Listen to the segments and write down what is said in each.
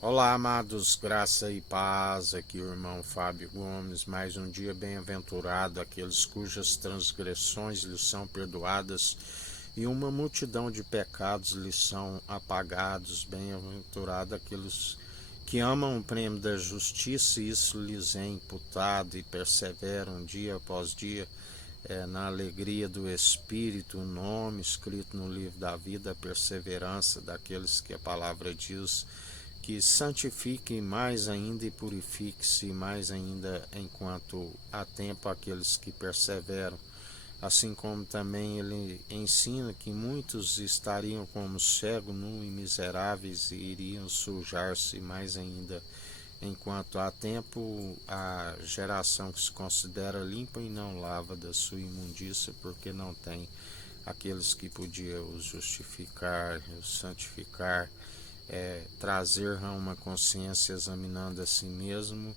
Olá, amados, graça e paz. Aqui o irmão Fábio Gomes. Mais um dia bem-aventurado aqueles cujas transgressões lhes são perdoadas e uma multidão de pecados lhes são apagados. Bem-aventurado aqueles que amam o prêmio da justiça e isso lhes é imputado e perseveram dia após dia na alegria do Espírito, o nome escrito no livro da vida, a perseverança daqueles que a palavra diz que santifique mais ainda e purifique-se mais ainda enquanto há tempo aqueles que perseveram. Assim como também ele ensina que muitos estariam como cegos, nu e miseráveis e iriam sujar-se mais ainda enquanto há tempo a geração que se considera limpa e não lava da sua imundícia, porque não tem aqueles que podiam os justificar, os santificar, trazer a uma consciência examinando a si mesmo,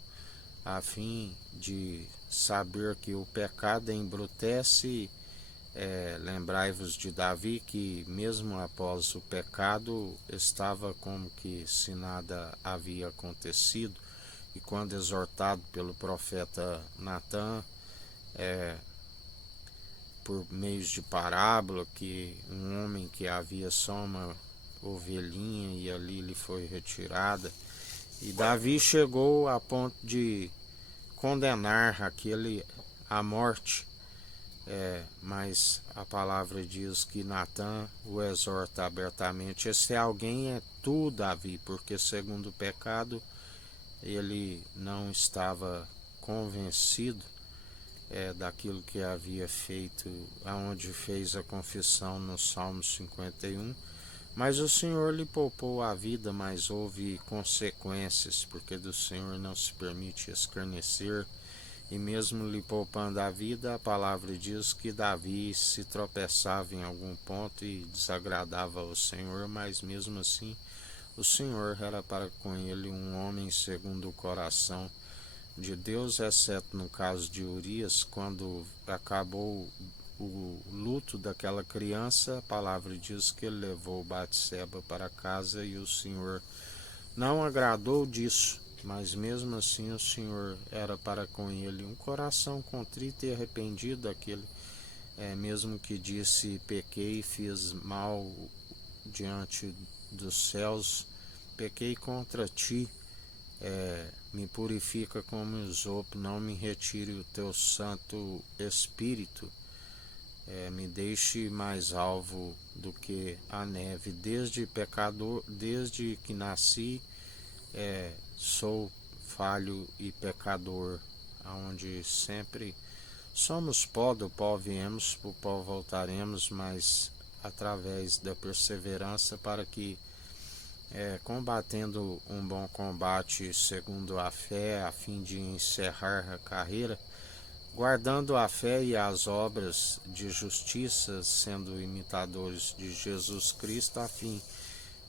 a fim de saber que o pecado embrutece. Lembrai-vos de Davi, que mesmo após o pecado estava como que se nada havia acontecido, e quando exortado pelo profeta Natã, por meios de parábola, que um homem que havia só uma ovelhinha e ali lhe foi retirada, e Davi chegou a ponto de condenar aquele à morte. Mas a palavra diz que Natã o exorta abertamente: esse alguém é tu, Davi, porque segundo o pecado ele não estava convencido daquilo que havia feito, aonde fez a confissão no Salmo 51. Mas o Senhor lhe poupou a vida, mas houve consequências, porque do Senhor não se permite escarnecer. E mesmo lhe poupando a vida, a palavra diz que Davi se tropeçava em algum ponto e desagradava ao Senhor, mas mesmo assim o Senhor era para com ele um homem segundo o coração de Deus, exceto no caso de Urias, quando acabou o luto daquela criança, a palavra diz que ele levou Batseba para casa e o Senhor não agradou disso, mas mesmo assim o Senhor era para com ele um coração contrito e arrependido, aquele mesmo que disse pequei e fiz mal diante dos céus, pequei contra ti, me purifica como isopo, não me retire o teu santo espírito, me deixe mais alvo do que a neve, desde pecador, desde que nasci, sou falho e pecador, aonde sempre somos pó, do pó viemos, pro pó voltaremos, mas através da perseverança para que, combatendo um bom combate segundo a fé, a fim de encerrar a carreira, guardando a fé e as obras de justiça, sendo imitadores de Jesus Cristo, a fim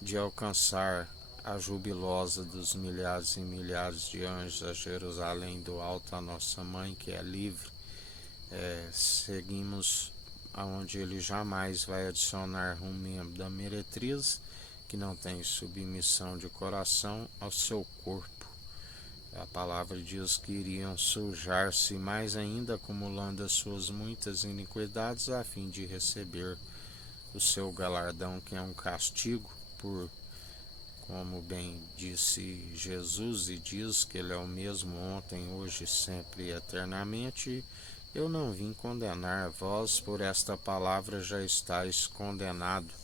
de alcançar a jubilosa dos milhares e milhares de anjos a Jerusalém do alto, a nossa mãe que é livre. Seguimos aonde ele jamais vai adicionar um membro da meretriz que não tem submissão de coração ao seu corpo. A palavra diz que iriam sujar-se mais ainda, acumulando as suas muitas iniquidades, a fim de receber o seu galardão, que é um castigo por, como bem disse Jesus, e diz que ele é o mesmo ontem, hoje, sempre e eternamente. Eu não vim condenar vós, por esta palavra já estáis condenado.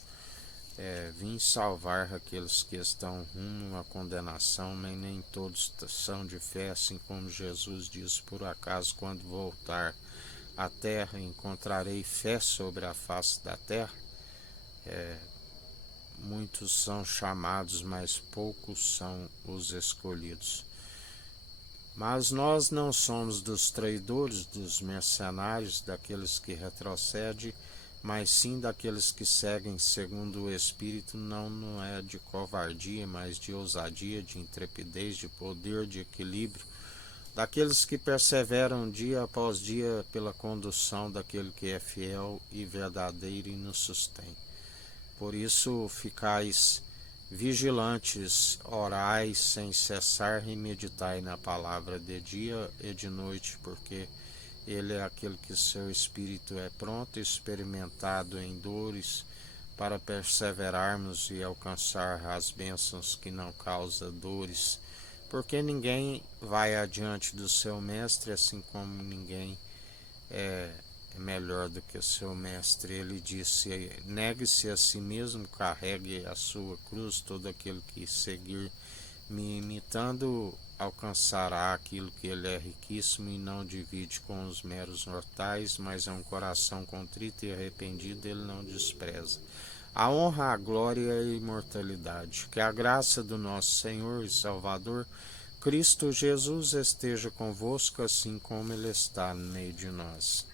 Vim salvar aqueles que estão rumo à condenação, mas nem todos são de fé, assim como Jesus disse: por acaso, quando voltar à terra, encontrarei fé sobre a face da terra? Muitos são chamados, mas poucos são os escolhidos. Mas nós não somos dos traidores, dos mercenários, daqueles que retrocedem, mas sim daqueles que seguem segundo o Espírito, não é de covardia, mas de ousadia, de intrepidez, de poder, de equilíbrio, daqueles que perseveram dia após dia pela condução daquele que é fiel e verdadeiro e nos sustém. Por isso ficais Vigilantes, orai sem cessar e meditai na palavra de dia e de noite, porque ele é aquele que seu espírito é pronto, experimentado em dores, para perseverarmos e alcançar as bênçãos que não causam dores, porque ninguém vai adiante do seu mestre, assim como ninguém é melhor do que o seu mestre. Ele disse: negue-se a si mesmo, carregue a sua cruz. Todo aquele que seguir me imitando alcançará aquilo que ele é riquíssimo, e não divide com os meros mortais, mas é um coração contrito e arrependido ele não despreza. A honra, a glória e a imortalidade. Que a graça do nosso Senhor e Salvador Cristo Jesus esteja convosco, assim como ele está no meio de nós.